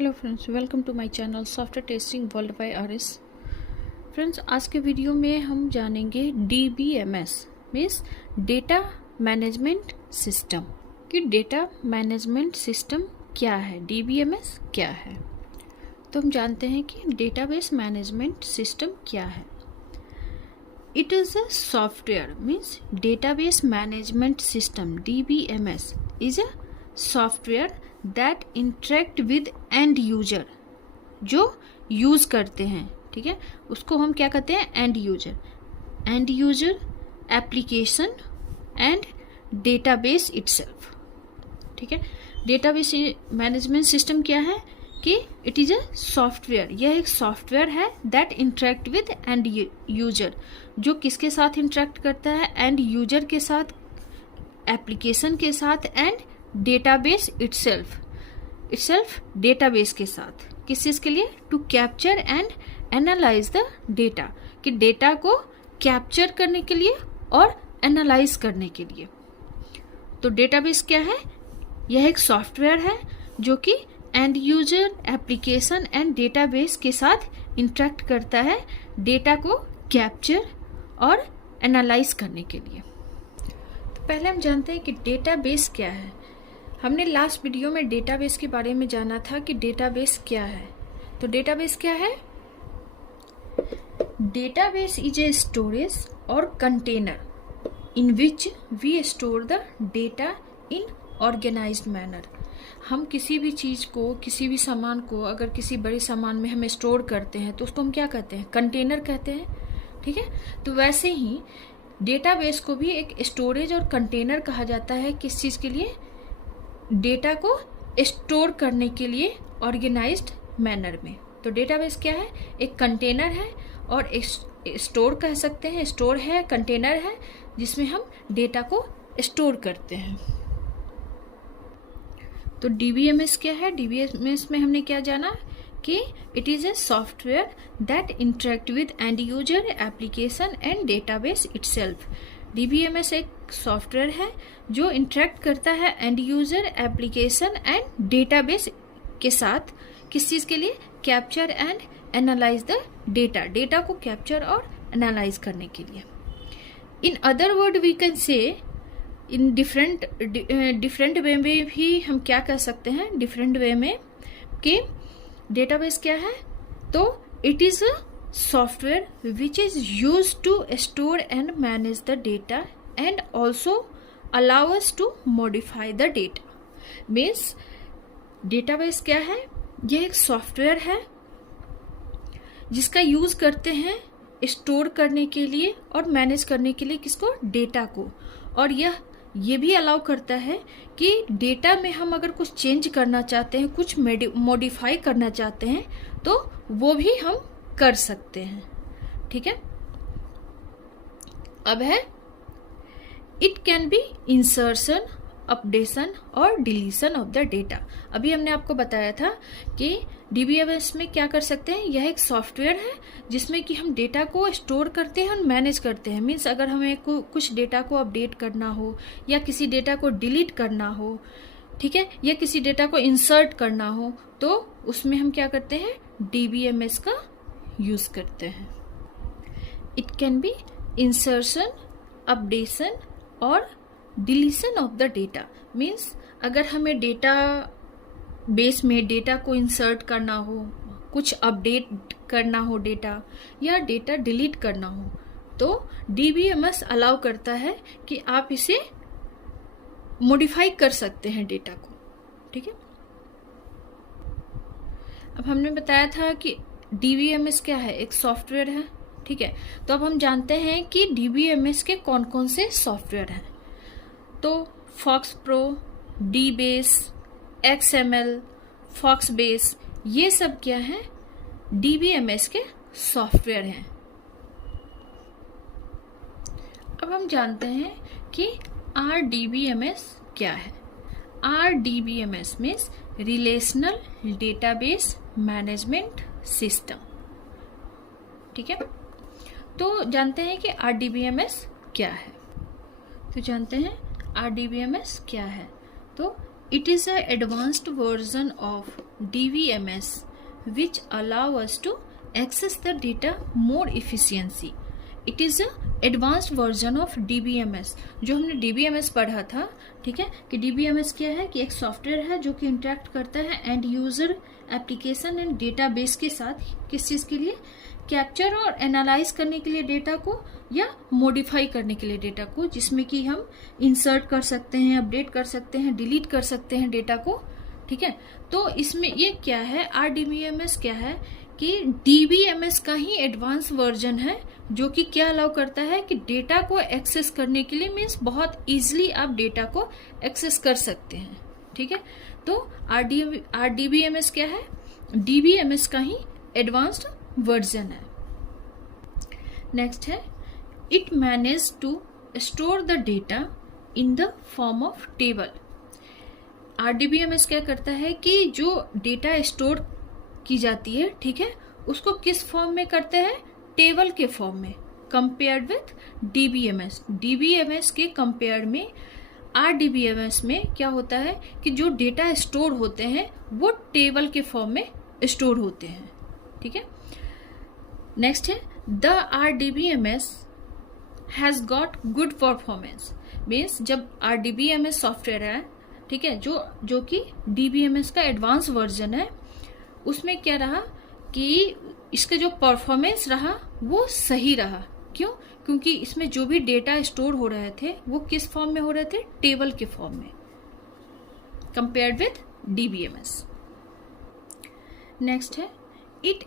Hello friends, welcome to my channel software testing world by RS. Friends, आज के video में हम जानेंगे DBMS means data management system कि डेटा मैनेजमेंट सिस्टम क्या है, DBMS क्या है। तो हम जानते हैं कि डेटाबेस मैनेजमेंट सिस्टम क्या है। It is a software means database management system DBMS is a software that interact with end user, जो यूज करते हैं, ठीक है, उसको हम क्या कहते हैं, and user application and database itself. ठीक है, डेटाबेस मैनेजमेंट सिस्टम क्या है कि इट इज अ सॉफ्टवेयर, यह एक सॉफ्टवेयर है that interact with end user, जो किसके साथ इंटरेक्ट करता है, एंड यूजर के साथ, एप्लीकेशन के साथ, एंड डेटाबेस इटसेल्फ डेटाबेस के साथ। किस चीज के लिए? To capture and analyse the data, कि डेटा को कैप्चर करने के लिए और एनालाइज करने के लिए। तो डेटाबेस क्या है? यह एक सॉफ्टवेयर है जो कि and user, application and database के साथ इंटरेक्ट करता है डेटा को कैप्चर और एनालाइज करने के लिए। तो पहले हम जानते हैं कि डेटाबेस क्या है। हमने लास्ट वीडियो में डेटाबेस के बारे में जाना था कि डेटाबेस क्या है। तो डेटाबेस क्या है? डेटाबेस इज ए स्टोरेज और container in which we store the data in organised manner. हम किसी भी चीज को, किसी भी सामान को, अगर किसी बड़े सामान में हम स्टोर करते हैं तो उसको हम क्या कहते हैं? कंटेनर कहते हैं। ठीक है, तो वैसे ही डेटाबेस को भी एक स्टोरेज और कंटेनर कहा जाता है। किस चीज के लिए? डेटा को स्टोर करने के लिए ऑर्गेनाइज्ड मैनर में। तो डेटाबेस क्या है? एक कंटेनर है और स्टोर कह सकते हैं, स्टोर है, कंटेनर है जिसमें हम डेटा को स्टोर करते हैं। तो DBMS क्या है? DBMS में हमने क्या जाना कि it is a software that interact with end user, application and database itself. DBMS एक सॉफ्टवेयर है जो इंटरेक्ट करता है end user, application and database के साथ। किस चीज के लिए? Capture and analyse the data, data को कैप्चर और एनालाइज करने के लिए। In other word we can say, in different way में भी हम क्या कह सकते हैं, डिफरेंट वे में, कि डेटाबेस क्या है? तो it is a software which is used to store and manage the data and also allow us to modify the data. Means database क्या है? यह एक सॉफ्टवेयर है जिसका यूज करते हैं स्टोर करने के लिए और मैनेज करने के लिए। किसको? डेटा को। और ये भी अलाउ करता है कि डेटा में हम अगर कुछ चेंज करना चाहते हैं, कुछ मॉडिफाई करना चाहते हैं, तो वो भी हम कर सकते हैं। ठीक है, अब है it can be insertion, updation और डिलीशन ऑफ द डेटा। अभी हमने आपको बताया था कि DBMS में क्या कर सकते हैं। यह एक सॉफ्टवेयर है जिसमें कि हम डेटा को स्टोर करते हैं और मैनेज करते हैं। मीन्स अगर हमें कुछ डेटा को अपडेट करना हो या किसी डेटा को डिलीट करना हो, ठीक है, या किसी डेटा को इंसर्ट करना हो, तो उसमें हम क्या करते हैं? DBMS का यूज करते हैं। It can be insertion, updation और deletion of the data. Means अगर हमें डेटा बेस में डेटा को इंसर्ट करना हो, कुछ अपडेट करना हो डेटा, या डेटा डिलीट करना हो, तो DBMS अलाउ करता है कि आप इसे मॉडिफाई कर सकते हैं डेटा को। ठीक है, अब हमने बताया था कि DBMS क्या है? एक सॉफ्टवेयर है। ठीक है, तो अब हम जानते हैं कि DBMS के कौन कौन से सॉफ्टवेयर हैं। तो FOXPRO, DBase, XML, FOXBase, ये सब क्या है? DBMS के सॉफ्टवेयर हैं। अब हम जानते हैं कि RDBMS क्या है। RDBMS means relational database management system. ठीक है, तो जानते हैं कि RDBMS क्या है। तो जानते हैं RDBMS क्या है। तो It is an advanced version of DBMS which allow us to access the data more efficiency. It is a advanced version of DBMS. जो हमने DBMS पढ़ा था, ठीक है, कि DBMS क्या है कि एक सॉफ्टवेयर है जो कि इंटरेक्ट करता है end user application and database के साथ। किस चीज़ के लिए? कैप्चर और एनालाइज करने के लिए डेटा को या मॉडिफाई करने के लिए डेटा को, जिसमें कि हम इंसर्ट कर सकते हैं, अपडेट कर सकते हैं, डिलीट कर सकते हैं डेटा को, ठीक है। तो इसमें ये क्या है, RDBMS क्या है कि DBMS का ही एडवांस वर्जन है, जो कि क्या अलाउ करता है कि डेटा को एक्सेस करने के लिए, मीन्स बहुत इजीली आप डेटा को एक्सेस कर सकते हैं, ठीक है। तो RDBMS क्या है? DBMS का ही एडवांस्ड वर्जन है। नेक्स्ट है, it manage to store the data in the form of table. RDBMS क्या करता है कि जो डेटा स्टोर की जाती है, ठीक है, उसको किस फॉर्म में करते हैं? टेबल के फॉर्म में, कंपेयर्ड विथ DBMS। DBMS के कंपेयर में RDBMS में क्या होता है कि जो डेटा स्टोर होते हैं वो टेबल के फॉर्म में स्टोर होते हैं, ठीक है। नेक्स्ट है, the RDBMS has got good performance. Means जब RDBMS सॉफ्टवेयर है, ठीक है, जो कि DBMS का एडवांस वर्जन है, उसमें क्या रहा कि इसका जो परफॉर्मेंस रहा वो सही रहा। क्यों? क्योंकि इसमें जो भी डेटा स्टोर हो रहे थे वो किस फॉर्म में हो रहे थे? टेबल के फॉर्म में, कंपेयर्ड विथ DBMS। नेक्स्ट है, it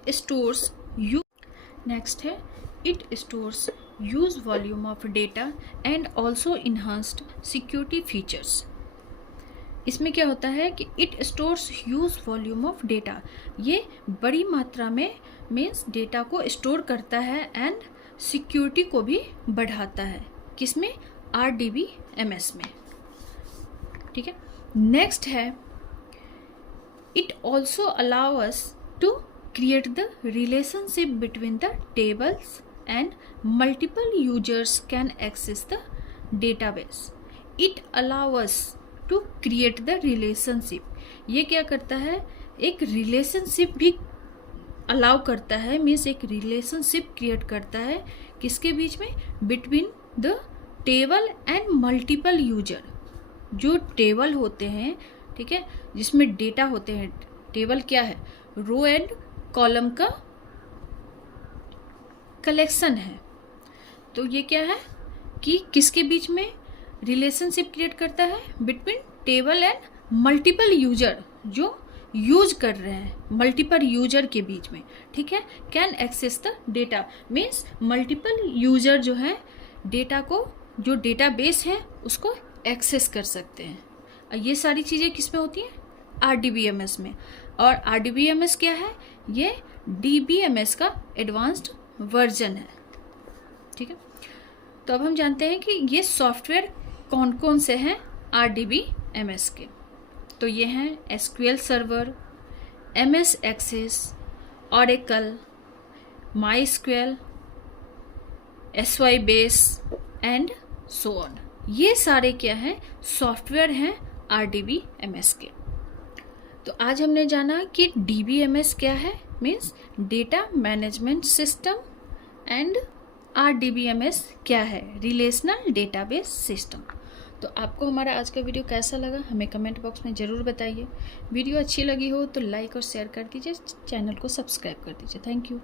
stores use volume of data and also enhanced security features. इसमें क्या होता है कि it stores huge volume of data, ये बड़ी मात्रा में मीन्स डेटा को स्टोर करता है एंड सिक्योरिटी को भी बढ़ाता है। किसमें? RDBMS में, ठीक है। नेक्स्ट है, it also allow us to create the relationship between the tables and multiple users can access the database. It allow us to create the relationship. ये क्या करता है? एक रिलेशनशिप भी अलाउ करता है, मीन्स एक रिलेशनशिप क्रिएट करता है किसके बीच में? Between the table and multiple user. जो टेबल होते हैं, ठीक है, जिसमें डेटा होते हैं। टेबल क्या है? रो एंड कॉलम का कलेक्शन है। तो ये क्या है कि किसके बीच में रिलेशनशिप क्रिएट करता है? Between table and multiple user, जो यूज कर रहे हैं, मल्टीपल यूजर के बीच में, ठीक है। Can access the data, means multiple user जो है डेटा को, जो डेटाबेस है उसको एक्सेस कर सकते हैं। ये सारी चीज़ें किस में होती हैं? RDBMS में। और RDBMS क्या है? ये DBMS का एडवांस्ड वर्जन है, ठीक है। तो अब हम जानते हैं कि ये सॉफ्टवेयर कौन कौन से हैं RDBMS के। तो ये हैं SQL server, MS access, Oracle, MySQL, Sybase and so on. ये सारे क्या हैं? सॉफ्टवेयर हैं RDBMS के। तो आज हमने जाना कि DBMS क्या है, means data management system, and RDBMS क्या है? Relational database system. तो आपको हमारा आज का वीडियो कैसा लगा हमें कमेंट बॉक्स में ज़रूर बताइए। वीडियो अच्छी लगी हो तो लाइक और शेयर कर दीजिए, चैनल को सब्सक्राइब कर दीजिए। Thank you.